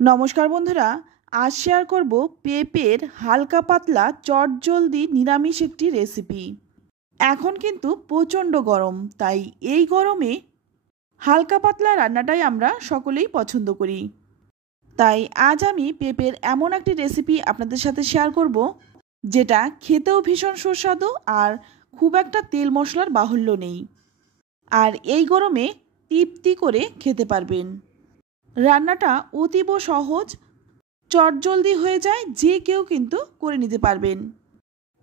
নমস্কার বন্ধুরা, আজ শেয়ার করব পেঁপের হালকা পাতলা চটজলদি নিরামিষ একটি রেসিপি। এখন কিন্তু প্রচণ্ড গরম, তাই এই গরমে হালকা পাতলা রান্নাটাই আমরা সকলেই পছন্দ করি। তাই আজ আমি পেঁপের এমন একটি রেসিপি আপনাদের সাথে শেয়ার করব যেটা খেতেও ভীষণ সুস্বাদু আর খুব একটা তেল মশলার বাহুল্য নেই, আর এই গরমে তৃপ্তি করে খেতে পারবেন। রান্নাটা অতীব সহজ, চটজলদি হয়ে যায়, যে কেউ কিন্তু করে নিতে পারবেন।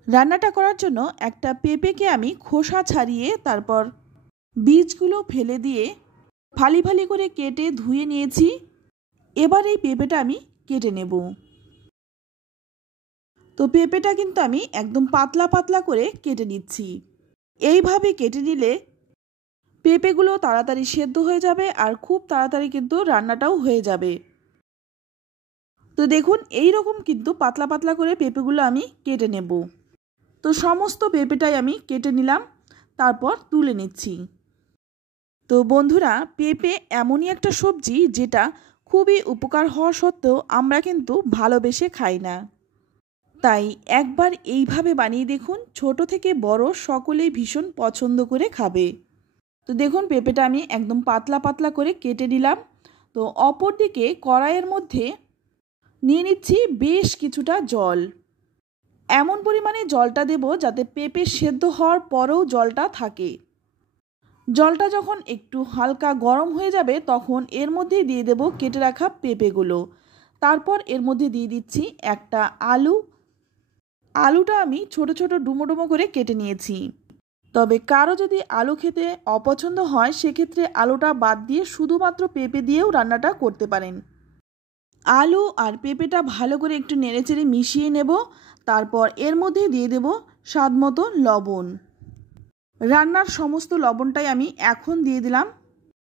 রান্নাটা করার জন্য একটা পেঁপেকে আমি খোসা ছাড়িয়ে তারপর বীজগুলো ফেলে দিয়ে ফালি ফালি করে কেটে ধুয়ে নিয়েছি। এবার এই পেঁপেটা আমি কেটে নেব। তো পেঁপেটা কিন্তু আমি একদম পাতলা পাতলা করে কেটে নিচ্ছি। এইভাবে কেটে নিলে পেঁপেগুলো তাড়াতাড়ি সেদ্ধ হয়ে যাবে আর খুব তাড়াতাড়ি কিন্তু রান্নাটাও হয়ে যাবে। তো দেখুন, এই রকম কিন্তু পাতলা পাতলা করে পেঁপেগুলো আমি কেটে নেব। তো সমস্ত পেঁপেটাই আমি কেটে নিলাম, তারপর তুলে নিচ্ছি। তো বন্ধুরা, পেঁপে এমনই একটা সবজি যেটা খুবই উপকার হওয়া সত্ত্বেও আমরা কিন্তু ভালোবেসে খাই না। তাই একবার এইভাবে বানিয়ে দেখুন, ছোট থেকে বড় সকলেই ভীষণ পছন্দ করে খাবে। তো দেখুন, পেঁপেটা আমি একদম পাতলা পাতলা করে কেটে নিলাম। তো অপরদিকে কড়াইয়ের মধ্যে নিয়ে নিচ্ছি বেশ কিছুটা জল। এমন পরিমাণে জলটা দেব যাতে পেঁপে সেদ্ধ হওয়ার পরেও জলটা থাকে। জলটা যখন একটু হালকা গরম হয়ে যাবে তখন এর মধ্যে দিয়ে দেব কেটে রাখা পেঁপেগুলো। তারপর এর মধ্যে দিয়ে দিচ্ছি একটা আলু। আলুটা আমি ছোট ছোট ডুমো ডুমো করে কেটে নিয়েছি। তবে কারো যদি আলু খেতে অপছন্দ হয় সেক্ষেত্রে আলুটা বাদ দিয়ে শুধুমাত্র পেঁপে দিয়েও রান্নাটা করতে পারেন। আলু আর পেঁপেটা ভালো করে একটু নেড়েচেড়ে মিশিয়ে নেব। তারপর এর মধ্যে দিয়ে দেব স্বাদ মতো লবণ। রান্নার সমস্ত লবণটাই আমি এখন দিয়ে দিলাম।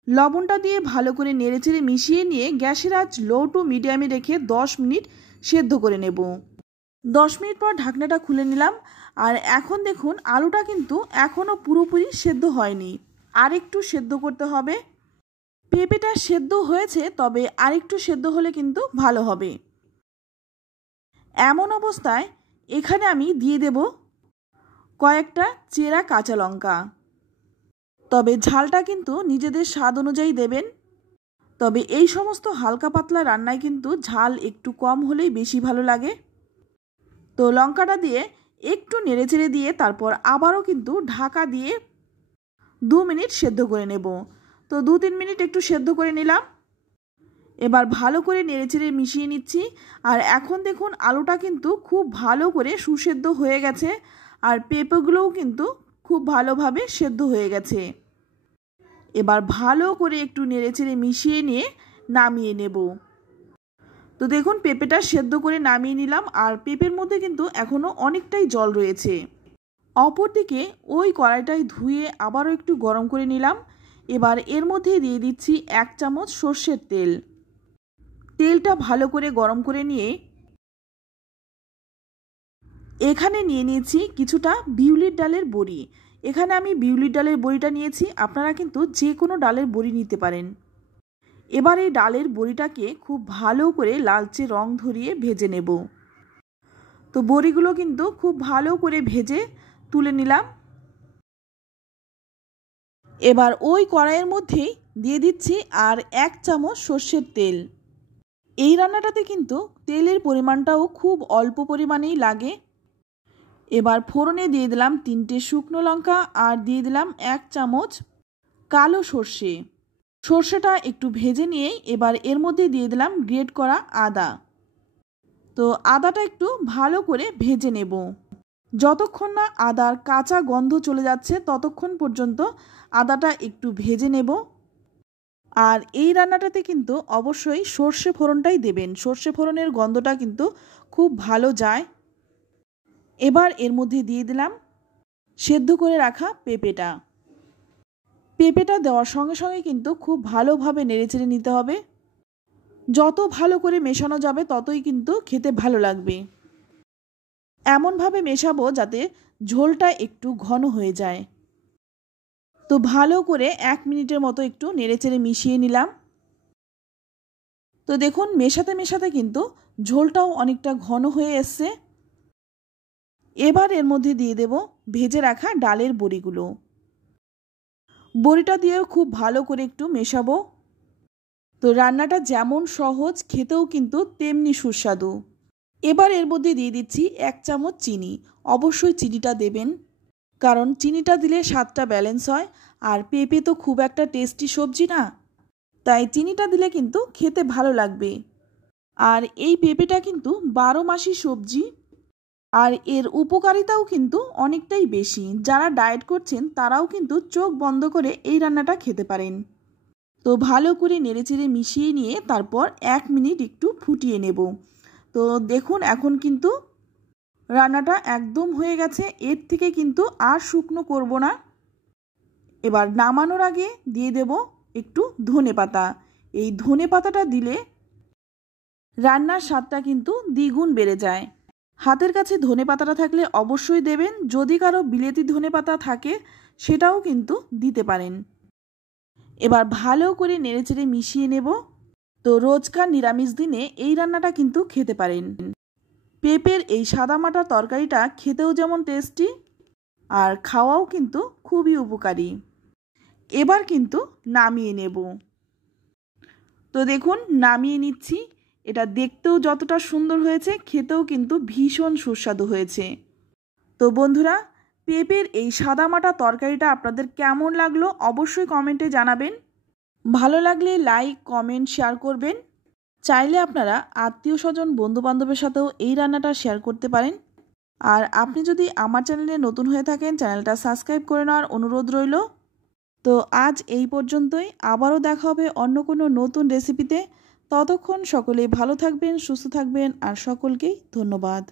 লবণটা দিয়ে ভালো করে নেড়েচেড়ে মিশিয়ে নিয়ে গ্যাসের আঁচ লো টু মিডিয়ামে রেখে 10 মিনিট সেদ্ধ করে নেব। 10 মিনিট পর ঢাকনাটা খুলে নিলাম। আর এখন দেখুন, আলুটা কিন্তু এখনও পুরোপুরি সেদ্ধ হয়নি, আর একটু সেদ্ধ করতে হবে। পেঁপেটা সেদ্ধ হয়েছে, তবে আরেকটু সেদ্ধ হলে কিন্তু ভালো হবে। এমন অবস্থায় এখানে আমি দিয়ে দেব কয়েকটা চেরা কাঁচা লঙ্কা। তবে ঝালটা কিন্তু নিজেদের স্বাদ অনুযায়ী দেবেন। তবে এই সমস্ত হালকা পাতলা রান্নায় কিন্তু ঝাল একটু কম হলেই বেশি ভালো লাগে। তো লঙ্কাটা দিয়ে একটু নেড়েচেড়ে দিয়ে তারপর আবারও কিন্তু ঢাকা দিয়ে 2 মিনিট সেদ্ধ করে নেব। তো 2-3 মিনিট একটু সেদ্ধ করে নিলাম। এবার ভালো করে নেড়েচেড়ে মিশিয়ে নিচ্ছি। আর এখন দেখুন, আলুটা কিন্তু খুব ভালো করে সুসেদ্ধ হয়ে গেছে, আর পেঁপেগুলোও কিন্তু খুব ভালোভাবে সেদ্ধ হয়ে গেছে। এবার ভালো করে একটু নেড়েচেড়ে মিশিয়ে নিয়ে নামিয়ে নেব। তো দেখুন, পেঁপেটা সেদ্ধ করে নামিয়ে নিলাম, আর পেঁপের মধ্যে কিন্তু এখনও অনেকটাই জল রয়েছে। অপরদিকে ওই কড়াইটাই ধুয়ে আবারও একটু গরম করে নিলাম। এবার এর মধ্যে দিয়ে দিচ্ছি 1 চামচ সর্ষের তেল। তেলটা ভালো করে গরম করে নিয়ে এখানে নিয়ে নিয়েছি কিছুটা বিউলির ডালের বড়ি। এখানে আমি বিউলির ডালের বড়িটা নিয়েছি, আপনারা কিন্তু যে কোনো ডালের বড়ি নিতে পারেন। এবার এই ডালের বড়িটাকে খুব ভালো করে লালচে রং ধরিয়ে ভেজে নেব। তো বড়িগুলো কিন্তু খুব ভালো করে ভেজে তুলে নিলাম। এবার ওই কড়াইয়ের মধ্যেই দিয়ে দিচ্ছি আর 1 চামচ সর্ষের তেল। এই রান্নাটাতে কিন্তু তেলের পরিমাণটাও খুব অল্প পরিমাণেই লাগে। এবার ফোড়নে দিয়ে দিলাম 3টে শুকনো লঙ্কা আর দিয়ে দিলাম 1 চামচ কালো সর্ষে। সর্ষেটা একটু ভেজে নিয়ে এবার এর মধ্যে দিয়ে দিলাম গ্রেট করা আদা। তো আদাটা একটু ভালো করে ভেজে নেব। যতক্ষণ না আদার কাঁচা গন্ধ চলে যাচ্ছে ততক্ষণ পর্যন্ত আদাটা একটু ভেজে নেব। আর এই রান্নাটাতে কিন্তু অবশ্যই সর্ষে ফোড়নটাই দেবেন, সর্ষে ফোড়নের গন্ধটা কিন্তু খুব ভালো যায়। এবার এর মধ্যে দিয়ে দিলাম সেদ্ধ করে রাখা পেঁপেটা। পেঁপেটা দেওয়ার সঙ্গে সঙ্গে কিন্তু খুব ভালোভাবে নেড়েচেড়ে নিতে হবে। যত ভালো করে মেশানো যাবে ততই কিন্তু খেতে ভালো লাগবে। এমনভাবে মেশাবো যাতে ঝোলটা একটু ঘন হয়ে যায়। তো ভালো করে 1 মিনিটের মতো একটু নেড়েচেড়ে মিশিয়ে নিলাম। তো দেখুন মেশাতে মেশাতে কিন্তু ঝোলটাও অনেকটা ঘন হয়ে এসছে। এবার এর মধ্যে দিয়ে দেব ভেজে রাখা ডালের বড়িগুলো। বড়িটা দিয়েও খুব ভালো করে একটু মেশাবো। তো রান্নাটা যেমন সহজ, খেতেও কিন্তু তেমনি সুস্বাদু। এবার এর মধ্যে দিয়ে দিচ্ছি 1 চামচ চিনি। অবশ্যই চিনিটা দেবেন, কারণ চিনিটা দিলে স্বাদটা ব্যালেন্স হয়। আর পেঁপে তো খুব একটা টেস্টি সবজি না, তাই চিনিটা দিলে কিন্তু খেতে ভালো লাগবে। আর এই পেঁপেটা কিন্তু 12 মাসি সবজি, আর এর উপকারিতাও কিন্তু অনেকটাই বেশি। যারা ডায়েট করছেন তারাও কিন্তু চোখ বন্ধ করে এই রান্নাটা খেতে পারেন। তো ভালো করে নেড়েচেড়ে মিশিয়ে নিয়ে তারপর 1 মিনিট একটু ফুটিয়ে নেব। তো দেখুন এখন কিন্তু রান্নাটা একদম হয়ে গেছে। এর থেকে কিন্তু আর শুকনো করব না। এবার নামানোর আগে দিয়ে দেব একটু ধনেপাতা। এই ধনেপাতাটা দিলে রান্নার স্বাদটা কিন্তু দ্বিগুণ বেড়ে যায়। হাতের কাছে ধনেপাতাটা থাকলে অবশ্যই দেবেন। যদি কারো বিলেতি ধনেপাতা থাকে সেটাও কিন্তু দিতে পারেন। এবার ভালো করে নেড়েচেড়ে মিশিয়ে নেব। তো রোজকার নিরামিষ দিনে এই রান্নাটা কিন্তু খেতে পারেন। পেঁপের এই সাদামাটা তরকারিটা খেতেও যেমন টেস্টি, আর খাওয়াও কিন্তু খুবই উপকারী। এবার কিন্তু নামিয়ে নেব। তো দেখুন নামিয়ে নিচ্ছি। এটা দেখতেও যতটা সুন্দর হয়েছে, খেতেও কিন্তু ভীষণ সুস্বাদু হয়েছে। তো বন্ধুরা, পেঁপের এই সাদামাটা তরকারিটা আপনাদের কেমন লাগলো অবশ্যই কমেন্টে জানাবেন। ভালো লাগলে লাইক, কমেন্ট, শেয়ার করবেন। চাইলে আপনারা আত্মীয় স্বজন, বন্ধুবান্ধবের সাথেও এই রান্নাটা শেয়ার করতে পারেন। আর আপনি যদি আমার চ্যানেলে নতুন হয়ে থাকেন, চ্যানেলটা সাবস্ক্রাইব করে নেওয়ার অনুরোধ রইল। তো আজ এই পর্যন্তই। আবারও দেখা হবে অন্য কোনো নতুন রেসিপিতে। ততক্ষণ সকলেই ভালো থাকবেন, সুস্থ থাকবেন, আর সকলকেই ধন্যবাদ।